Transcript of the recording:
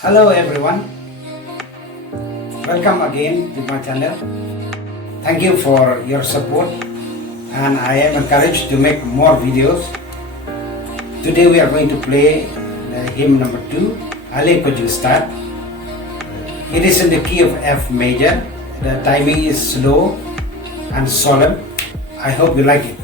Hello everyone, welcome again to my channel. Thank you for your support and I am encouraged to make more videos. Today we are going to play the hymn number 2, Ale Ko Jingstad. It is in the key of F major. The timing is slow and solemn. I hope you like it.